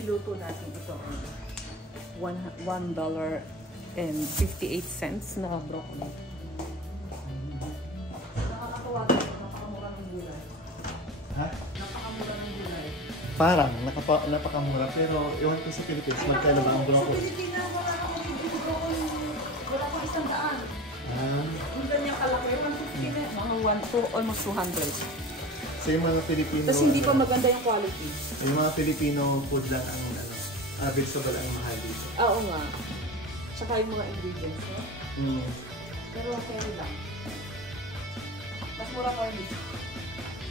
iluto natin ito. $1.58 na broccoli. Nakakatawa ito. Napakamura ng gulay. Ha? Napakamura ng gulay. Parang napakamura, pero iwan ko sa Philippines, magkano ba ang broccoli? Sa Pilipinas, wala akong broccoli. Wala akong $100. Yung ganyan kalaki, 150 na. Mga 1 to almost 200. So yung mga Filipino... Tapos hindi pa maganda yung quality. Yung mga Filipino food lang ang vegetable ang mahal dito. Oo nga. Tsaka yung mga ingredients, no? Pero okay lang. Mas mura pa rin dito.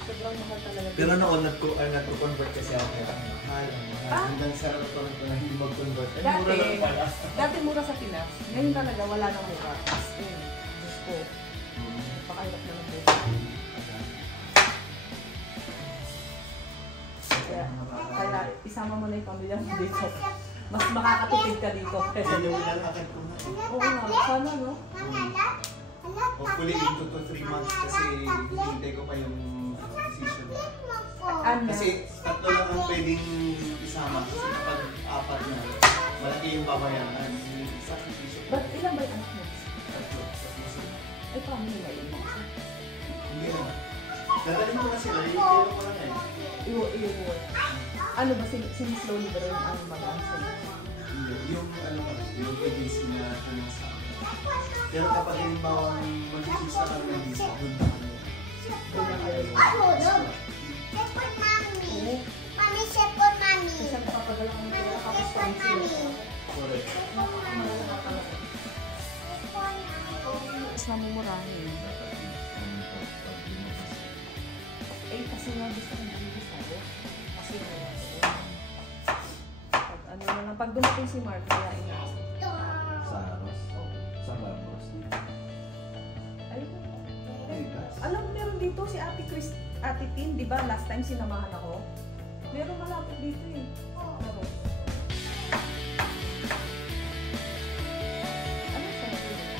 Sobrang mahal talaga. Pero noon nagko-convert kasi ako kaya ang mahal. Hanggang sa ko na hindi mag-convert. Mura lang pala. Dati mura sa Pinas. Ngayon talaga wala nang mura. Diyos ko. Pakahirap na ng buhay. Kaya isama mo na yung pamilya mo dito. Mas makakatipid ka dito. Oo nga. Sana, no? Hopefully 2 to 3 months kasi hintay ko pa yung decision. Kasi 3 lang ang pwedeng isama. Kasi kapag 4 na, malaki yung babayaran. But ilan ba yung anak mo? Ay, paano nila yun? Hindi naman. Dadalhin mo na sila. Yung ko lang eh. I-work. Ano ba, sinislowly ba rin ang mag-answer? Yung yung agency na tanong sa akin. Pero kapag halimbawa mag-choose na kami ng visa, doon na kami. Doon na kayo. Sepon mami. Mami, sepon mami. Kasi nakapagala kami kaya nakapag-sponsor. Correct. Nakakamala na talaga. Mas namumurahin. Eh, kasi nga gusto kong bibis ako. Kasi ano na lang, pag dumating si Mark, kaya inaasok. Sa Aros? Sa Aros? Alam mo, meron dito si Ate Tin, di ba? Last time sinamahan ako. Meron malapit dito eh. Ano? Ano siya natin?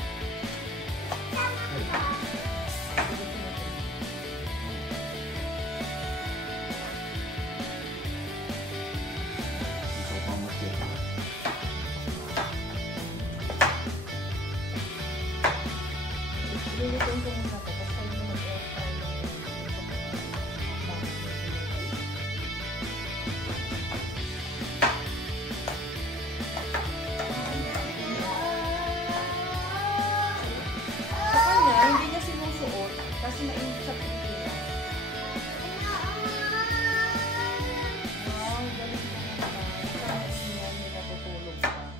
Lulutuin ko muna ito, tapos kayo na mag-air tayo ng sa kanya, hindi niya sinusuot kasi mainit sa Pilipinas. Wow, galing naman ba? Sana niya hindi natutulog pa.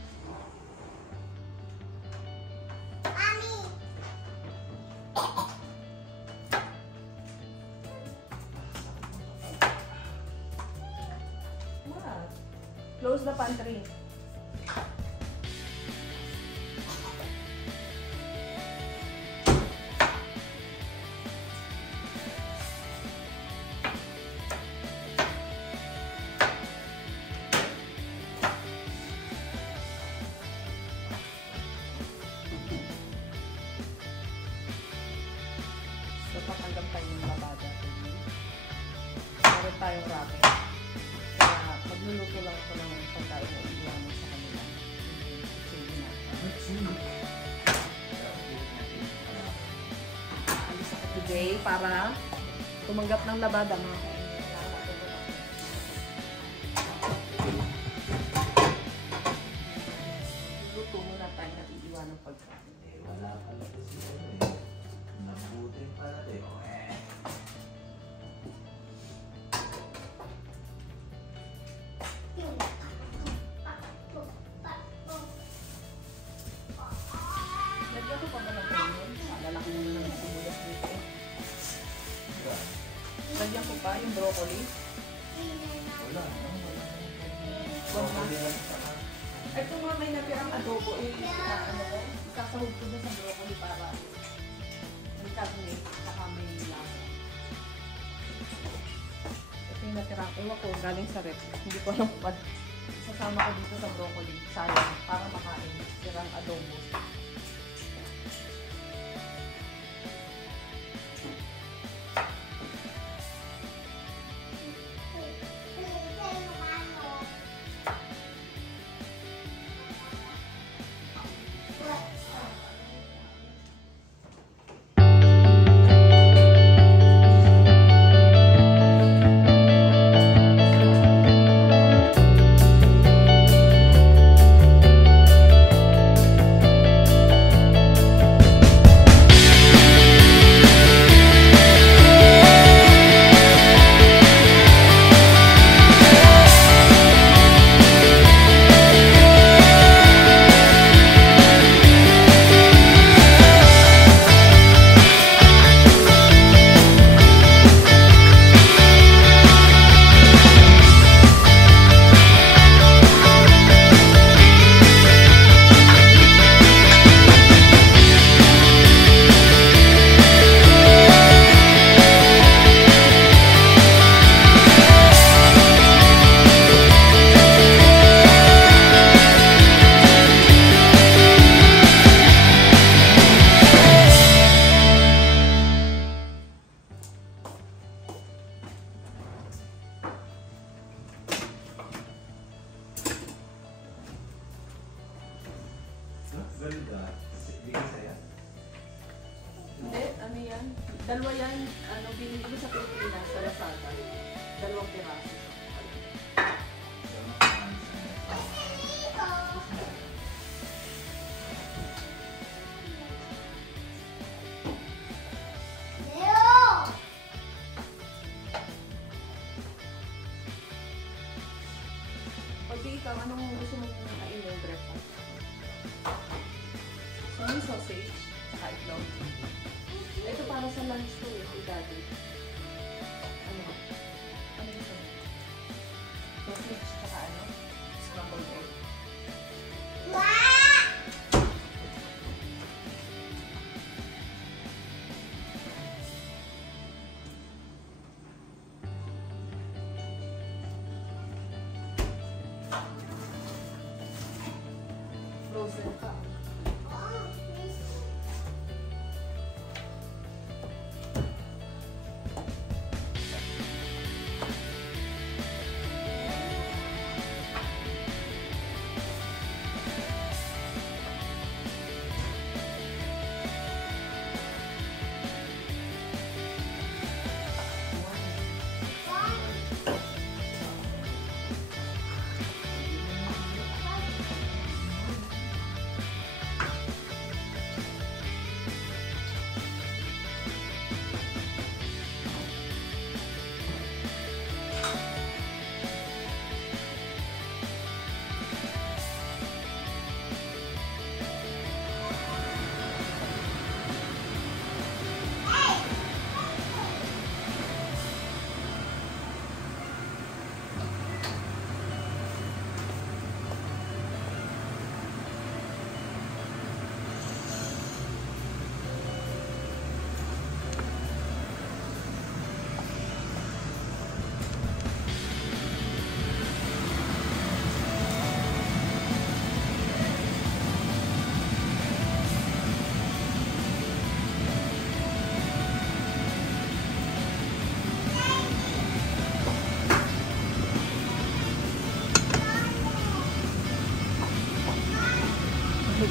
Close the pantry. So, patanggap tayo ng labada. Meron tayong ramen. Kaya, magluluto lang ako ng pagkain na iiwanan sa kanila. Alis ako today para tumanggap ng labada, mga kainin. Luto muna tayo na iiwanan ng pagkain. Wala ka lang kasi nabuti para tayo. Lagyan ko pa ba ng onion? Lalaki mo na ng sibuyas dito. Lagyan ko pa yung broccoli. Wala. Ito nga may natirang adobo eh. Ano ko, isasahog ko na sa broccoli para may carnate, saka may lasa. Ito yung natirang, ewan ko, galing sa rep. Hindi ko alam pa. Isasama ko dito sa broccoli. Sayang, para makain. Tirang adobo. Dalawa yan, ano, binili ko sa Pilipinas, sa Lazada. 2 piraso. Pag ikaw, anong gusto mong kainin breakfast? So, may sausage, saka itlog. Ito para sa lunch ko eh, si Daddy. Ano ba? Ano gusto mo? Sausage, saka ano? Scrambled egg. Frozen pa.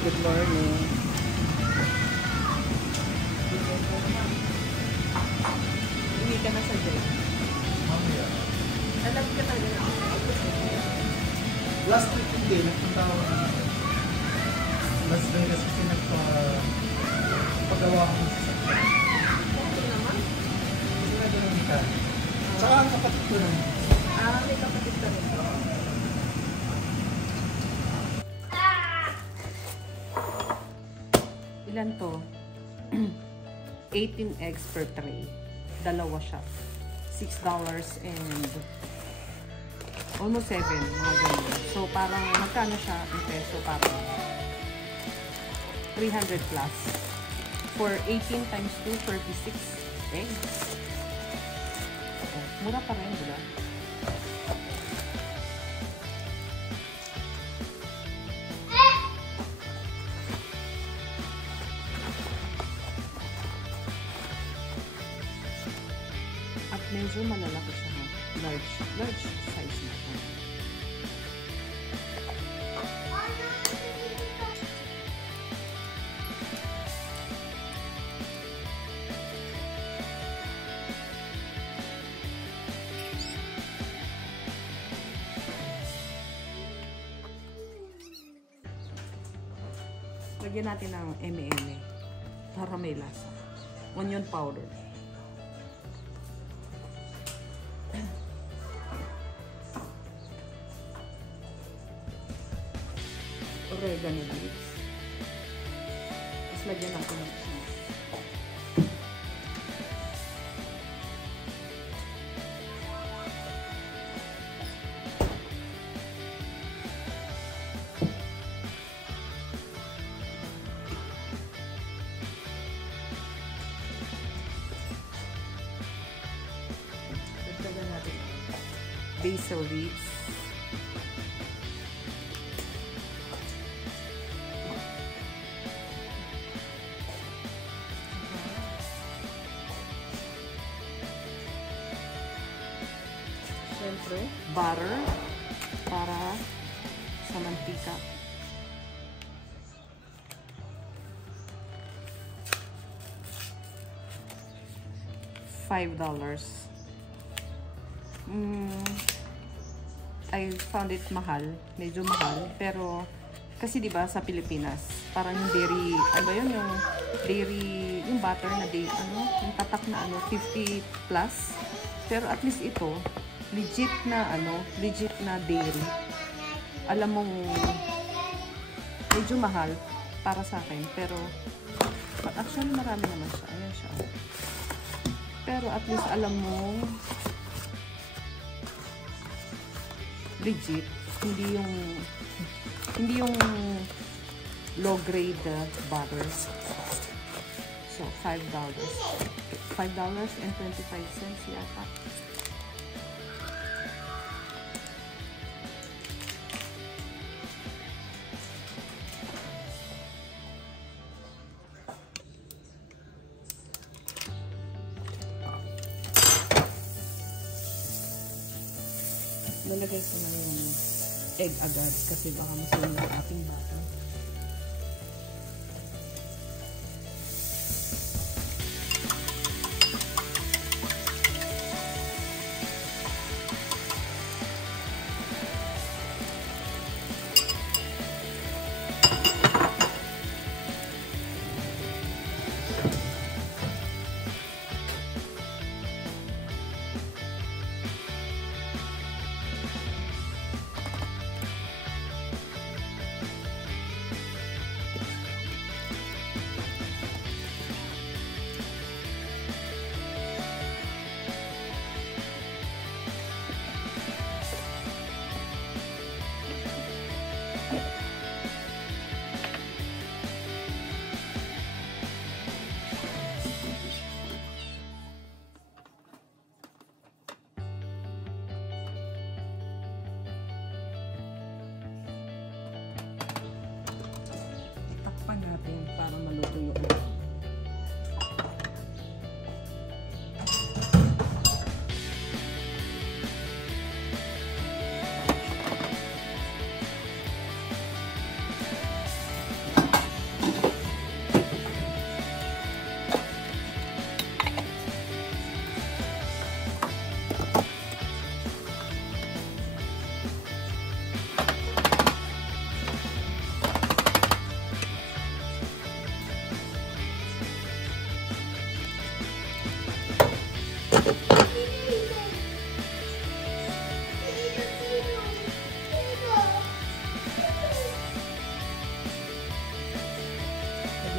Good morning. Uwi ka na sa day. Mamaya. Alam ka talaga na ako. Last week hindi, nagpunta ako ng Las Vegas kasi nagpagawa ko ng sasakyan. Okay naman. Kasi na doon ang ka. Tsaka ang kapatid ko naman. May kapatid ka rin. Ilan to? 18 eggs per tray. Dalawa siya. $6 and almost 7. Mga ganyan. So, parang magkano siya in peso? Parang 300 plus. For 18 times 2, 36 eggs. Oh, mura pa rin, diba? At medyo malalaki siya, ha? Large size na siya. Lagyan natin ng eme-eme para may lasa. Onion powder. Oregano leaves. Tapos lagyan natin ng cheese. Lagyan natin basil leaves. Siyempre, butter para sa mantika. $5. I found it mahal. Medyo mahal. Pero, kasi diba sa Pilipinas, parang yung dairy, ano ba yun? Yung dairy, yung butter na dairy, ano? Yung tatak na ano, 50 plus. Pero at least ito, legit na ano, legit na dairy. Alam mong, medyo mahal para sa akin. Pero, actually marami naman siya. Ayan siya. Pero at least alam mong, legit, hindi yung low grade butter. So $5. $5.25 yata. Lalagay ko na yung egg agad kasi baka masunog ang ating bata. Natin para maluto yung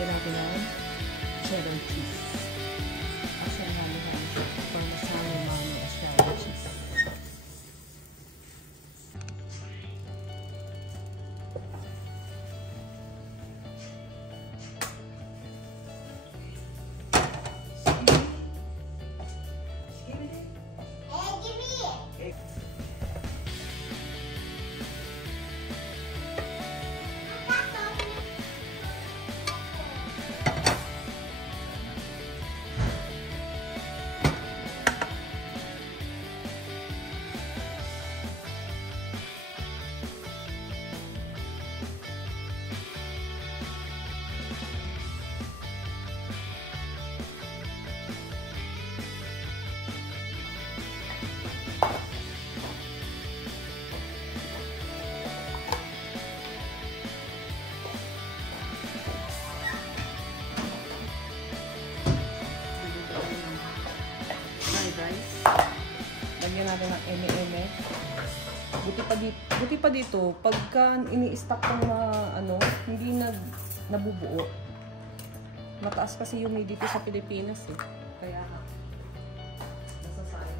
natin ang cheddar cheese. Kasi namin ang parmesan romano cheddar cheese. Lagyan natin ng eme-eme. Buti pa dito, pagka ini-stack ng ano, hindi nabubuo. Mataas kasi humidity sa Pilipinas eh. Kaya nasasayang.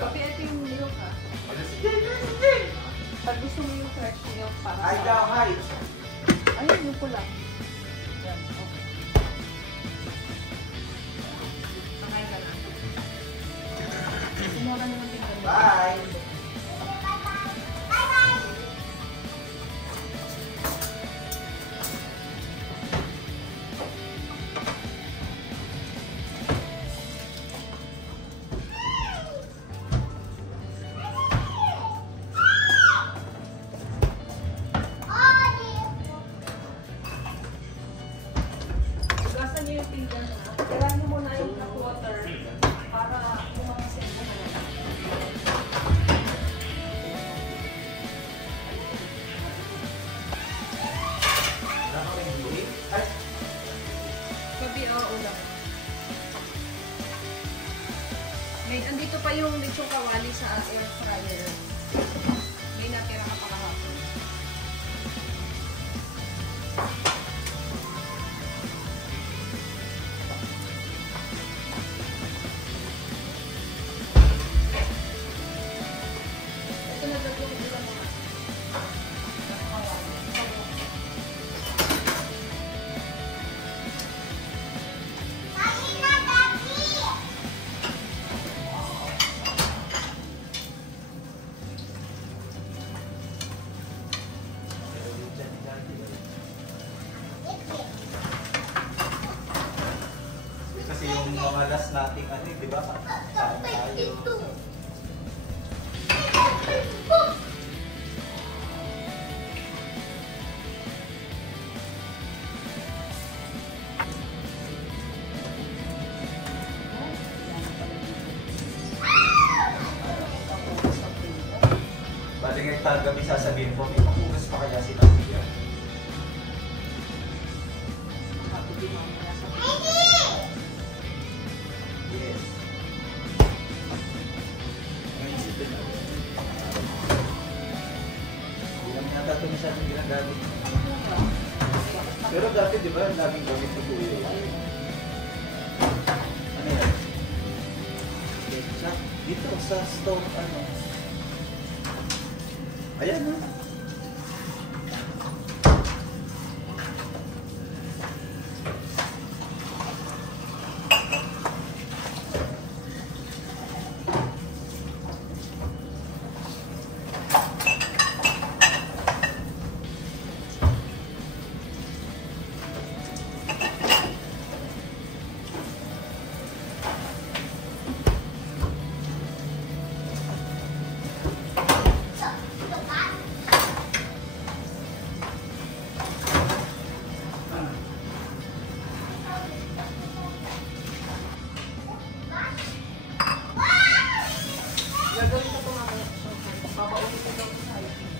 Papi, ito yung milk ha. Pag gusto mo yung fresh milk para Ay, daw, hi! Ayun, yung pula. Yan, okay. Sangay ka na. Kumuha ka naman tingnan. Bye! Bye-bye! pinggan na. Kailangan mo muna yung hot water para umasin mo na. Wala ka rin gluing? Ay! Gabi, ulam. May, andito pa yung lechong kawali sa air fryer. May natira ka pa kahapon. Ito na daw yung ulam mo. Kain na, Daddy! Kasi yung mga last nating ano, di ba? Saan tayo? Bali ngayong tagabi sasabihin ko, may pakugas pa kaya si Tatiya? Yes. Ngayon isipin na. Hindi naman yata ito masyadong ginagamit. Pero dati di ba, laging gamit sa tuyo. Ano yan? Ketchup. Dito sa stove, ano? Ayan na. Gagawin ko ito mamaya. Papaulit ko daw sa hiking.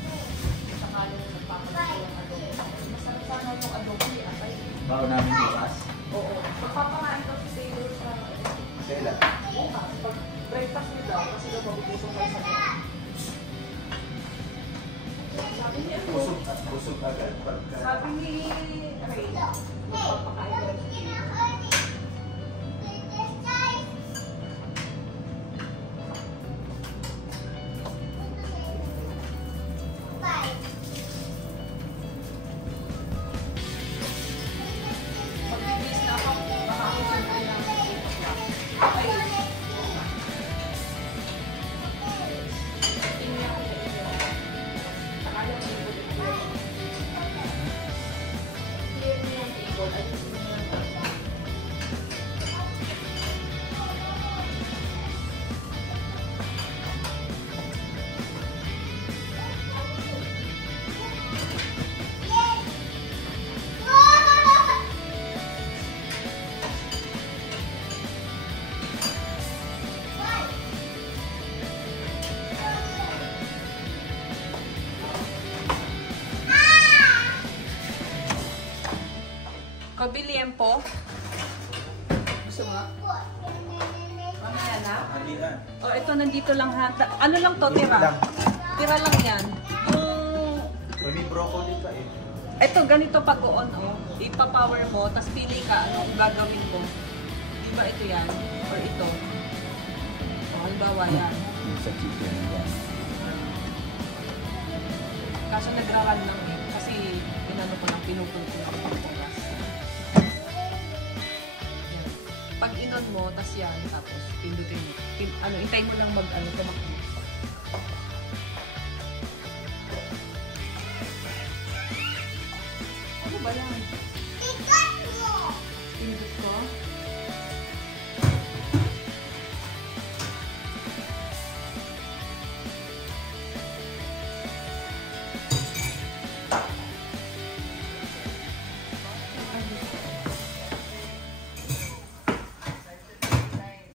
Sakali na nagpapalit yung adobo. Masarap sana yung adobo ni Atay. Bago namin bukas. Oo. Magpapakain daw si Taylor sa Kailan? bukas. Pag breakfast niya daw, kasi daw mabubusong kayo sa mga. Sabi niya ano? Busog agad. Sabi ni Ray, magpapakain daw si Taylor. Magbibis na ako. Baka ako siyempre lang sa 8 o'clock. Okay. Tingnan ako sa inyo. Akala ko yung bullet clear. Clear niyo yung table. Ay, hindi niyo yung table. Kabiliempo. Gusto mo? Mamaya na? Halian. O, ito nandito lang ha. Ano lang to, Luto tira? lang. Tira lang yan. May broccoli pa eh. Ito, ganito pag-on, oh. Ipa-power mo, tapos pili ka anong gagawin mo. Di ba ito yan? Or ito? O, halimbawa yan. Yung sa chicken yan. Kaso nagraran lang eh. Kasi, pinano ko lang, pinutol ko lang pag-oras. Yan. Pag inon mo, tapos yan, tapos pindutin mo. Intay mo lang tumakbo. Ano ba yan?